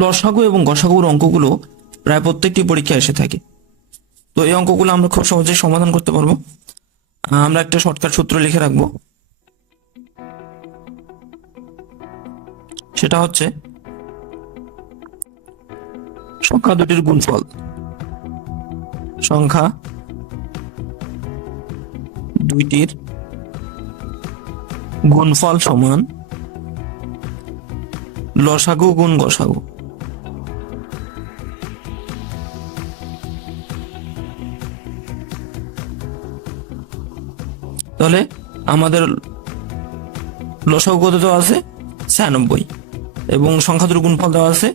লসাগু এবং গসাগুর অঙ্কগুলো প্রায় প্রত্যেকটি পরীক্ষায় এসে থাকে। তো এই অঙ্কগুলো আমরা খুব সহজেই সমাধান করতে পারবো। আমরা একটা শর্টকাট সূত্র লিখে রাখবো, সেটা হচ্ছে সংখ্যা দুটির গুণফল। সংখ্যা দুইটির গুণফল সমান লসাগু গুণ গসাগু। তাহলে আমাদের লসাগু কত দেওয়া আছে 96 এবং সংখ্যা দুটির গুণফল দেওয়া আছে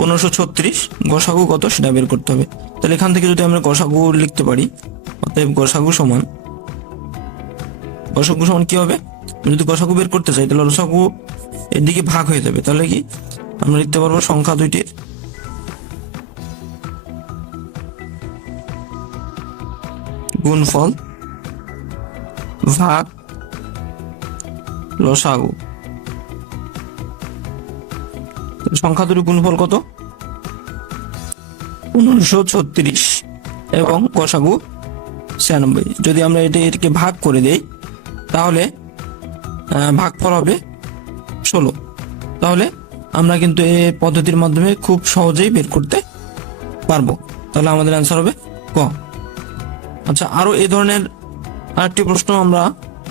1536। গসাগু কত সেটা বের করতে হবে। তাহলে এখান থেকে যদি আমরা গসাগু লিখতে পারি, অতএব গসাগু সমান কি হবে, যদি গসাগু বের করতে চাই তাহলে লসাগু এর দিকে ভাগ হয়ে যাবে। তাহলে কি আমরা লিখতে পারবো সংখ্যা দুইটির গুণফল ভাগ লসাগু। সংখ্যা দুটির গুণফল কত 1536 এবং গসাগু 96। যদি আমরা এটাকে ভাগ করে দেই তাহলে ভাগফল হবে 16। তাহলে আমরা কিন্তু এই পদ্ধতির মাধ্যমে খুব সহজেই বের করতে পারবো। তাহলে আমাদের অ্যান্সার হবে ক। আচ্ছা, আরো এই ধরনের আরেকটি প্রশ্ন আমরা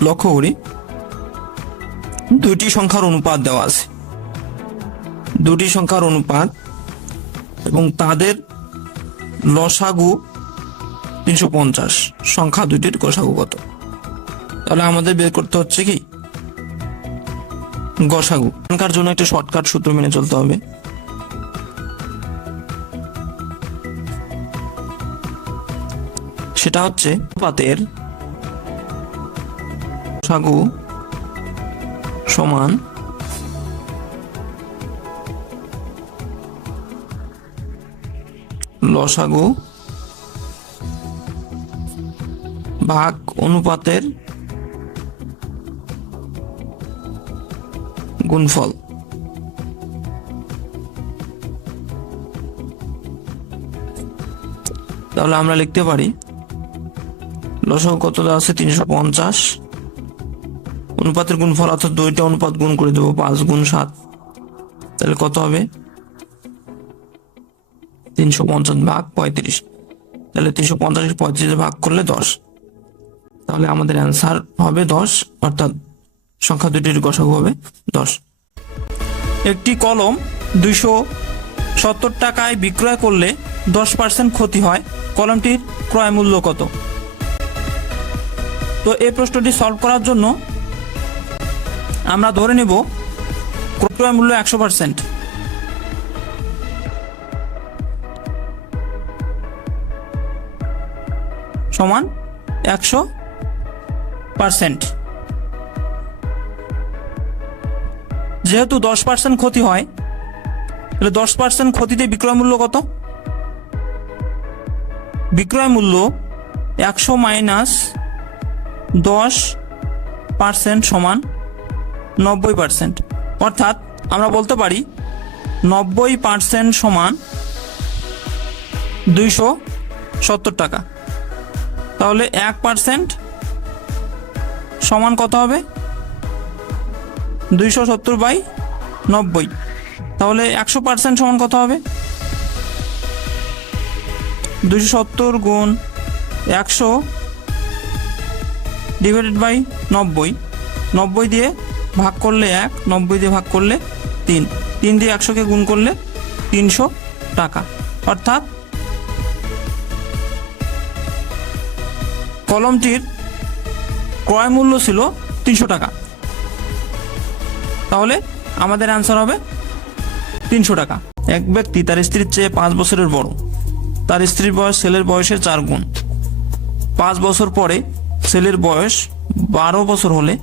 লক্ষ্য করি। দুইটি সংখ্যার অনুপাত দেওয়া আছে, দুটি সংখ্যার অনুপাত এবং তাদের লসাগু 350। সংখ্যা দুটির গসাগু কত? তাহলে আমাদের বের করতে হচ্ছে কি গসাগু। এখানকার জন্য একটা শর্টকাট সূত্র মেনে চলতে হবে। সেটা হচ্ছে অনুপাতের গসাগু সমান লসাগু ভাগ অনুপাতের গুণফল। তাহলে আমরা লিখতে পারি লসাগু কত আছে 350, অনুপাতের গুণফল অর্থাৎ দুইটা অনুপাত গুণ করে দেবো 5 গুণ 7। তাহলে কত হবে 350 ভাগ 35। তাহলে 350 35 ভাগ করলে 10। তাহলে আমাদের অ্যান্সার হবে 10, অর্থাৎ সংখ্যা দুটির গসাগু হবে 10। একটি কলম 270 টাকায় বিক্রয় করলে 10% ক্ষতি হয়, কলমটির ক্রয় মূল্য কত? তো এই প্রশ্নটি সলভ করার জন্য আমরা ধরে নেব ক্রয় মূল্য 100%। সমান 100%। যেহেতু 10% ক্ষতি হয়, তাহলে 10% ক্ষতিতে বিক্রয় মূল্য কত? বিক্রয় মূল্য 100 মাইনাস 10% সমান 90%। অর্থাৎ আমরা বলতে পারি 90% সমান 270 টাকা। তাহলে 1% সমান কত হবে 270/90। তাহলে 100% সমান কত হবে 270 গুণ 100 ডিভাইডেড বাই 90। 90 দিয়ে ভাগ করলে 1, 90 দিয়ে ভাগ করলে 3, 3 দিয়ে 100কে গুণ করলে 300 টাকা। অর্থাৎ কলমটির ক্রয় মূল্য ছিল 300 টাকা। তাহলে আমাদের অ্যান্সার হবে 300 টাকা। এক ব্যক্তি তার স্ত্রীর চেয়ে 5 বছরের বড়, তার স্ত্রীর বয়স ছেলের বয়সের 4 গুণ। 5 বছর পরে ছেলের বয়স 12 বছর হলে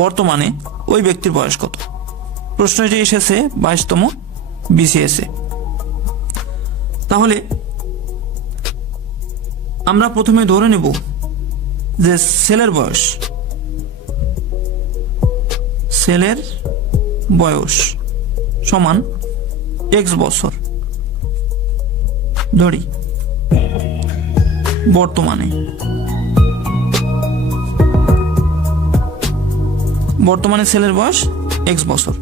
বর্তমানে ওই ব্যক্তির বয়স কত? প্রশ্নটি এসেছে 22তম বিসিএসে। তাহলে আমরা প্রথমে ধরে নেব যে ছেলের বয়স সমান এক্স বছর ধরি, বর্তমানে ছেলের বয়স এক্স বছর।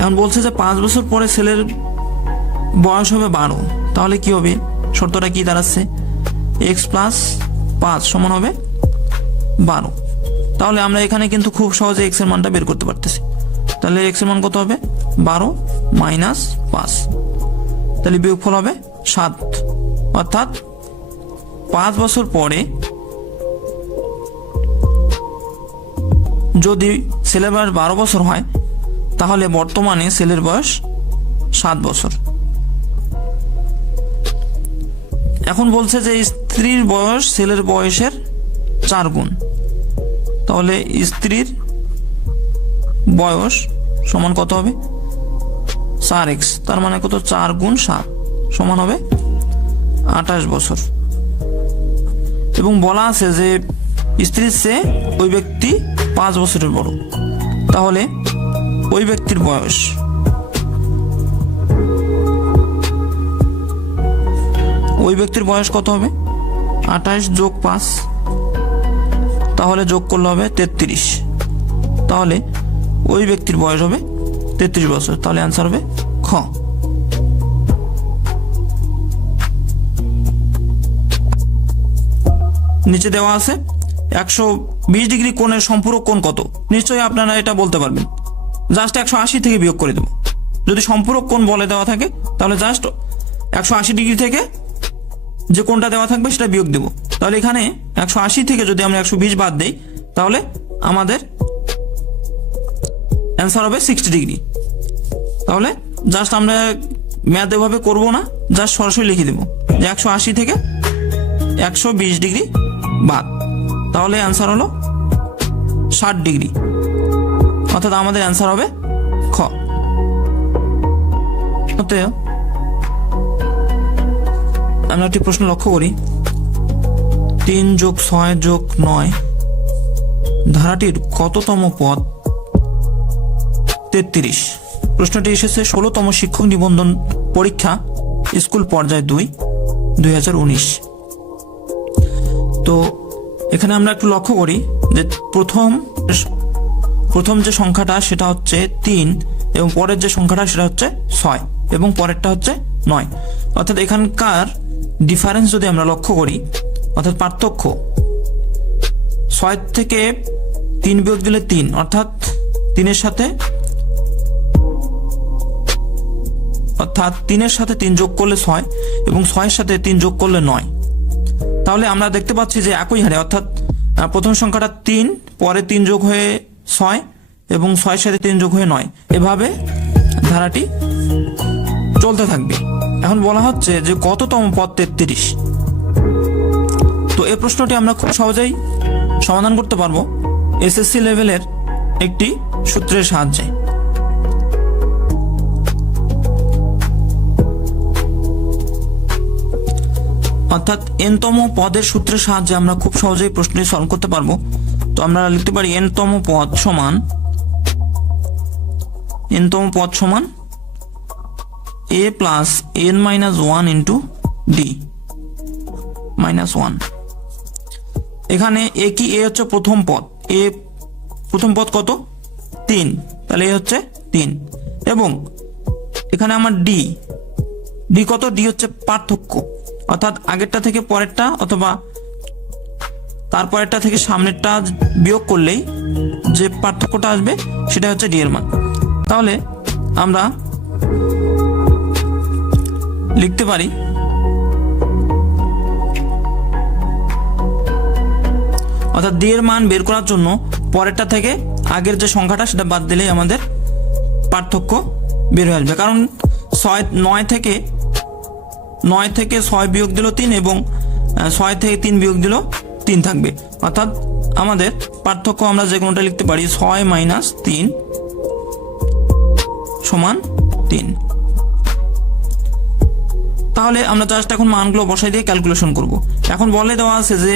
এখন বলছে যে 5 বছর পরে ছেলের বয়স হবে 12, তাহলে কি হবে? শর্তটা কি দাঁড়াচ্ছে? এক্স প্লাস 5 সমান হবে 12। তাহলে আমরা এখানে কিন্তু খুব সহজে এক্স এর মানটা বের করতে পারতেছি। তাহলে এক্স এর মান কত হবে? 12 মাইনাস 5, তাহলে বিয়োগফল হবে 7। অর্থাৎ 5 বছর পরে যদি ছেলের বয়স 12 বছর হয়, তাহলে বর্তমানে ছেলের বয়স 7 বছর। এখন বলছে যে স্ত্রীর বয়স ছেলের বয়সের 4 গুণ, তাহলে স্ত্রীর বয়স সমান কত হবে? 4x, তার মানে কত? 4 গুণ 7 সমান হবে 28 বছর। এবং বলা আছে যে স্ত্রীর চেয়ে ওই ব্যক্তি 5 বছরের বড়, তাহলে ওই ব্যক্তির বয়স কত হবে? 28 যোগ 5, তাহলে যোগ করলে হবে 33। তাহলে ওই ব্যক্তির বয়স হবে 33 বছর। তাহলে অ্যান্সার হবে খ। নিচে দেওয়া আছে 120 ডিগ্রি কোণের সম্পূরক কোণ কত? নিশ্চয়ই আপনারা এটা বলতে পারবেন। জাস্ট 180 থেকে বিয়োগ করে দেব। যদি সম্পূরক কোণ বলে দেওয়া থাকে তাহলে জাস্ট 180 ডিগ্রি থেকে যে কোণটা দেওয়া থাকবে সেটা বিয়োগ দেব। তাহলে এখানে 180 থেকে যদি আমরা 120 বাদ দেই, তাহলে আমাদের অ্যান্সার হবে 60 ডিগ্রি। তাহলে জাস্ট আমরা ম্যাথ এভাবে করবো না, জাস্ট সরাসরি লিখে দেব যে 180 থেকে 120 ডিগ্রি বাদ, তাহলে অ্যান্সার হলো 60 ডিগ্রি। অর্থাৎ আমাদের অ্যান্সার হবে খ। আমরা একটি প্রশ্ন লক্ষ্য করি। 3 যোগ 6 যোগ 9 ধারাটির কততম পদ? 33। প্রশ্নটি এসেছে 16তম শিক্ষক নিবন্ধন পরীক্ষা স্কুল পর্যায় 2, 2019। তো এখানে আমরা একটু লক্ষ্য করি যে প্রথম যে সংখ্যাটা সেটা হচ্ছে 3 এবং পরের যে সংখ্যাটা সেটা হচ্ছে 6 এবং পরেরটা হচ্ছে 9। অর্থাৎ এখানকার ডিফারেন্স যদি আমরা লক্ষ্য করি, অর্থাৎ পার্থক্য 6 থেকে 3 বিয়োগ দিলে 3, অর্থাৎ 3-এর সাথে 3 যোগ করলে 6 এবং 6-এর সাথে 3 যোগ করলে 9। তাহলে আমরা দেখতে পাচ্ছি যে একই হারে, অর্থাৎ প্রথম সংখ্যাটা 3, পরে 3 যোগ হয়ে 6 এবং 6-এর সাথে 3 যোগ হয়ে 9, এভাবে ধারাটি চলতে থাকবে। এখন বলা হচ্ছে যে কততম পদ 33। তো এই প্রশ্নটি আমরা খুব সহজেই সমাধান করতে পারবো এসএসসি লেভেলের একটি সূত্রের সাহায্যে। অর্থাৎ n-তম পদের সূত্রের সাহায্যে আমরা খুব সহজেই প্রশ্নটি সলভ করতে পারবো। তো আমরা লিখতে পারি n-তম পদ সমান a plus n minus 1 into d minus 1। এখানে a কি? a হচ্ছে প্রথম পদ কত? 3, তাহলে a হচ্ছে 3। এবং এখানে আমার d কত? d হচ্ছে পার্থক্য, অর্থাৎ আগেরটা থেকে পরেরটা অথবা তারপরেরটা থেকে সামনেরটা বিয়োগ করলেই যে পার্থক্যটা আসবে সেটা হচ্ছে d এর মান। তাহলে আমরা লিখতে পারি অর্থাৎ d এর মান বের করার জন্য পরেরটা থেকে আগের যে সংখ্যাটা সেটা বাদ দিলেই আমাদের পার্থক্য বের হয়ে আসবে। কারণ 9 থেকে 6 বিয়োগ দিল 3 এবং 6 থেকে 3 বিয়োগ দিল 3 থাকবে। অর্থাৎ আমাদের পার্থক্য আমরা যে কোনোটা লিখতে পারি 6 মাইনাস 3 সমান 3। তাহলে আমরা জাস্ট এখন মানগুলো বসাই দিয়ে ক্যালকুলেশন করব। এখন বলে দেওয়া আছে যে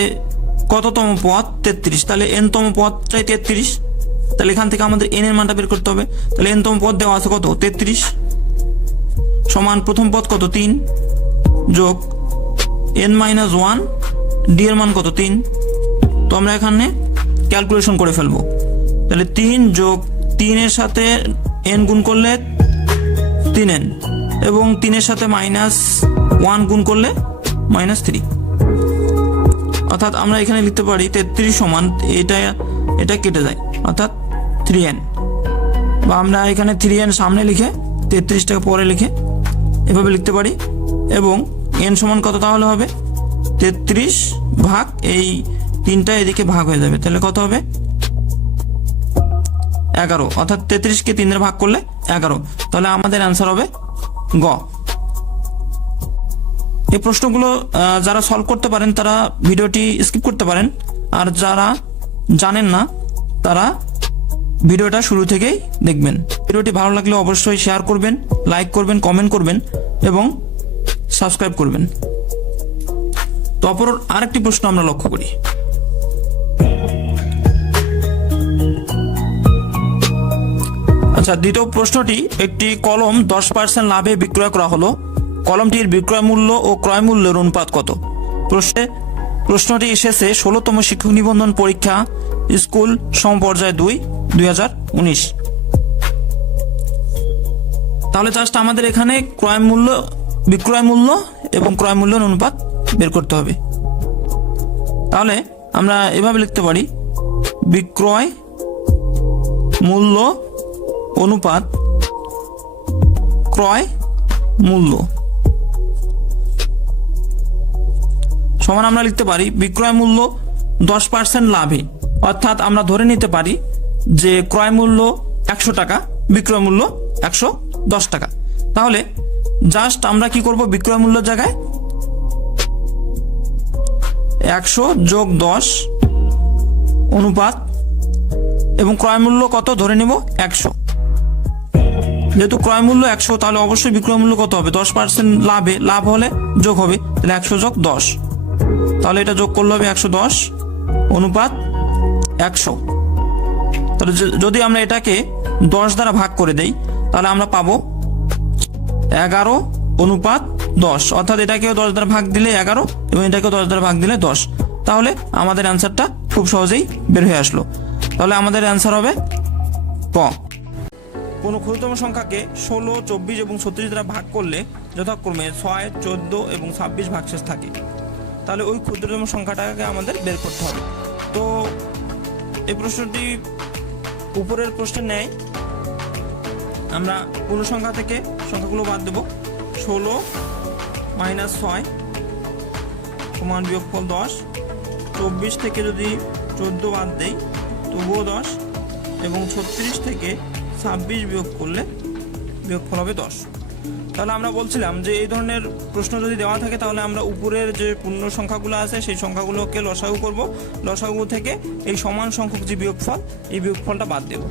কততম পদ? 33। তাহলে n-তম পদটাই 33, তাহলে এখান থেকে আমাদের n এর মানটা বের করতে হবে। তাহলে n-তম পদ দেওয়া আছে কত? 33। সমান প্রথম পদ কত 3 যোগ n-1 d এর মান কত 3। তো আমরা এখানে ক্যালকুলেশন করে ফেলবো। তাহলে 3 যোগ 3 এর সাথে n গুণ করলে 3n এবং 3 এর সাথে -1 গুণ করলে -3, অর্থাৎ আমরা এখানে লিখতে পারি 33 সমান এটা কেটে যায় অর্থাৎ 3n, বা আমরা এখানে 3n সামনে লিখে 33টাকে পরে লিখে এভাবে লিখতে পারি। এবং n সমান কত তাহলে হবে 33 ভাগ এই 3টা এদিকে ভাগ হয়ে যাবে, তাহলে কত হবে 11, অর্থাৎ 33কে 3 দ্বারা ভাগ করলে 11। তাহলে আমাদের অ্যান্সার হবে গ। এই প্রশ্নগুলো যারা সলভ করতে পারেন তারা ভিডিওটি স্কিপ করতে পারেন, আর যারা জানেন না তারা ভিডিওটা শুরু থেকেই দেখবেন। ভিডিওটি ভালো লাগলে অবশ্যই শেয়ার করবেন, লাইক করবেন, কমেন্ট করবেন এবং সাবস্ক্রাইব করবেন। তো অপর আরেকটি প্রশ্ন আমরা লক্ষ্য করি। আচ্ছা, দ্বিতীয় প্রশ্নটি, একটি কলম 10% লাভে বিক্রয় করা হলো, কলমটির বিক্রয় মূল্য ও ক্রয় মূল্যের অনুপাত কত? প্রশ্নটি এসেছে 16তম শিক্ষক নিবন্ধন পরীক্ষা স্কুল সমপর্যায় 2 2019। তাহলে জাস্ট আমাদের এখানে বিক্রয় মূল্য এবং ক্রয় মূল্যের অনুপাত বের করতে হবে। তাহলে আমরা এভাবে লিখতে পারি বিক্রয় মূল্য অনুপাত ক্রয় মূল্য সমান আমরা লিখতে পারি বিক্রয় মূল্য 10% লাভে, অর্থাৎ আমরা ধরে নিতে পারি যে ক্রয় মূল্য 100 টাকা, বিক্রয় মূল্য 110 টাকা। তাহলে জাস্ট আমরা কি করব, বিক্রয় মূল্যের জায়গায় 100 যোগ 10 অনুপাত এবং ক্রয় মূল্য কত ধরে নেব 100। যেহেতু ক্রয় মূল্য 100 তাহলে অবশ্যই বিক্রয় মূল্য কত হবে 10% লাভ হলে যোগ হবে, তাহলে 100 যোগ 10, তাহলে এটা যোগ করলে হবে 110 অনুপাত 100। তাহলে যদি আমরা এটাকে 10 দ্বারা ভাগ করে দেই তাহলে আমরা পাবো 11 অনুপাত 10, অর্থাৎ এটাকেও 10 দ্বারা ভাগ দিলে 11 এবং এটাকেও 10 দ্বারা ভাগ দিলে 10। তাহলে আমাদের অ্যান্সারটা খুব সহজেই বের হয়ে আসলো। তাহলে আমাদের অ্যান্সার হবে ক। কোনো ক্ষুদ্রতম সংখ্যাকে 16, 24 এবং 36 দ্বারা ভাগ করলে যথাক্রমে 6, 14 এবং 26 ভাগশেষ থাকে। তাহলে ওই ক্ষুদ্রতম সংখ্যাটাকে আমাদের বের করতে হবে। তো এই প্রশ্নটি উপরের প্রশ্নের ন্যায় আমরা পূর্ণ সংখ্যা থেকে সংখ্যাগুলো বাদ দেব। 16 - 6 সমান বিয়োগফল 10, 24 থেকে যদি 14 বাদ দেই তবুও 10 এবং 36 থেকে 26 বিয়োগ করলে বিয়োগফল হবে 10। তাহলে আমরা বলছিলাম যে এই ধরনের প্রশ্ন যদি দেওয়া থাকে তাহলে আমরা উপরের যে পূর্ণ সংখ্যাগুলো আছে সেই সংখ্যাগুলোকে লসাগু করব, লসাগু থেকে এই সমান সংখ্যক যে বিয়োগফল এই বিয়োগফলটা বাদ দেব।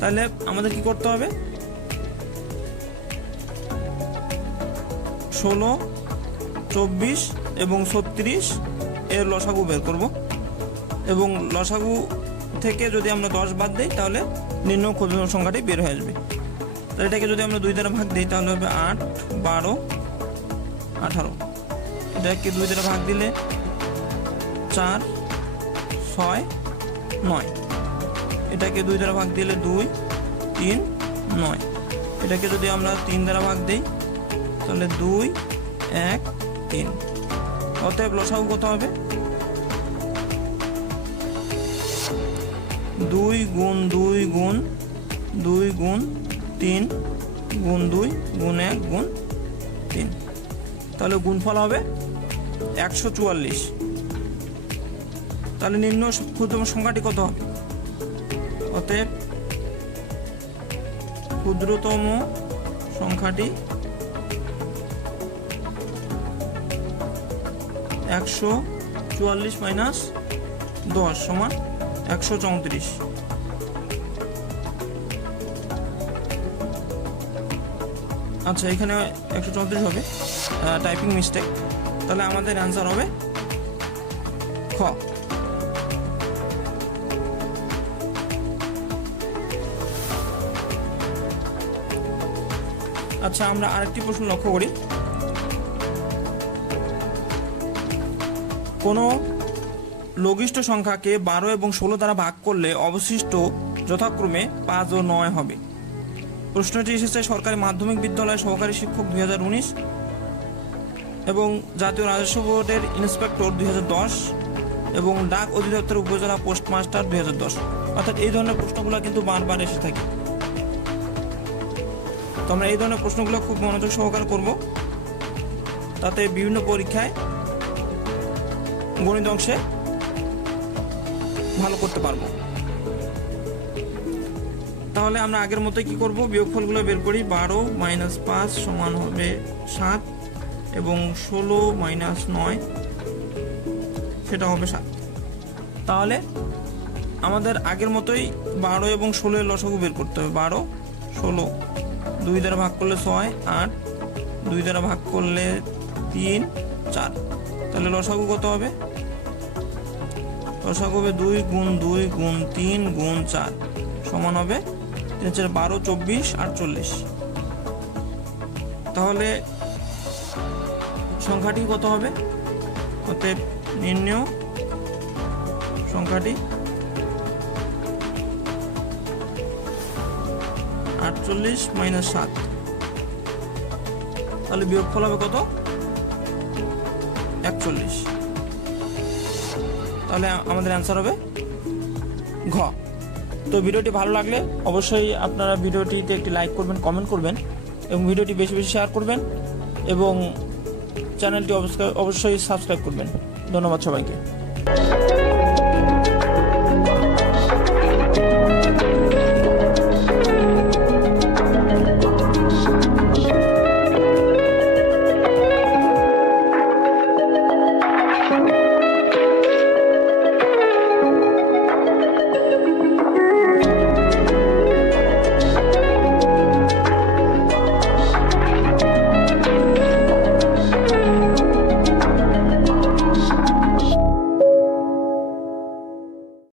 তাহলে আমাদের কি করতে হবে, 16, 24 এবং 36 এর লসাগু বের করব এবং লসাগু থেকে যদি আমরা 10 বাদ দিই তাহলে নির্ণয় ক্ষুদ্রতম সংখ্যাটি বের হয়ে আসবে। তাহলে এটাকে যদি আমরা 2 দ্বারা ভাগ দিই তাহলে হবে 8, 12, 18। এটাকে 2 দ্বারা ভাগ দিলে 4, 6, 9। এটাকে 2 দ্বারা ভাগ দিলে 2, 3, 9। এটাকে যদি আমরা 3 দ্বারা ভাগ দিই তাহলে 2, 1, 3। অতএব লসাগু কত হবে 2 গুণ 2 গুণ 2 গুণ 3 গুণ 2 গুণ 1 গুণ 3। তাহলে গুণফল হবে 144। তাহলে নিম্ন ক্ষুদ্রতম সংখ্যাটি কত হবে, অতএব ক্ষুদ্রতম সংখ্যাটি 144 - 10 সমান 134। আচ্ছা, এখানে 134 হবে, টাইপিং মিস্টেক। তাহলে আমাদের অ্যান্সার হবে খ। আচ্ছা, আমরা আরেকটি প্রশ্ন লক্ষ্য করি। কোনো লঘিষ্ঠ সংখ্যাকে 12 এবং 16 দ্বারা ভাগ করলে অবশিষ্ট যথাক্রমে 5 ও 9 হবে। প্রশ্নটি এসেছে সরকারি মাধ্যমিক বিদ্যালয় সহকারী শিক্ষক 2019 এবং জাতীয় রাজস্ব বোর্ডের ইন্সপেক্টর 2010 এবং ডাক অধিদপ্তর উপজেলা পোস্টমাস্টার 2010। অর্থাৎ এই ধরনের প্রশ্নগুলো কিন্তু বারবার এসে থাকে। তো আমরা এই ধরনের প্রশ্নগুলো খুব মনোযোগ সহকারে করব, তাতে বিভিন্ন পরীক্ষায় গণিত অংশে ভালো করতে পারবো। তাহলে আমরা আগের মতোই কি করব, বিয়োগফলগুলো বের করি। 12 - 5 সমান হবে 7 এবং 16 - 9 সেটা হবে 7। তাহলে আমাদের আগের মতোই 12 এবং 16 এর লসাগু বের করতে হবে। 12 16 2 দ্বারা ভাগ করলে 6, 8 2 দ্বারা ভাগ করলে 3 4। তাহলে লসাগু কত হবে? লসাগু হবে 2 গুণ 2 গুণ 3 গুণ 4 সমান হবে 3 4 12 24 48। তাহলে সংখ্যাটি কত হবে? অতএব নির্ণেয় সংখ্যাটি 48 - 7। তাহলে বিয়োগফল হবে কত? 41। তাহলে আমাদের অ্যান্সার হবে ঘ। তো ভিডিওটি ভালো লাগলে অবশ্যই আপনারা ভিডিওটিতে একটি লাইক করবেন, কমেন্ট করবেন এবং ভিডিওটি বেশি বেশি শেয়ার করবেন এবং চ্যানেলটি অবশ্যই সাবস্ক্রাইব করবেন। ধন্যবাদ সবাইকে।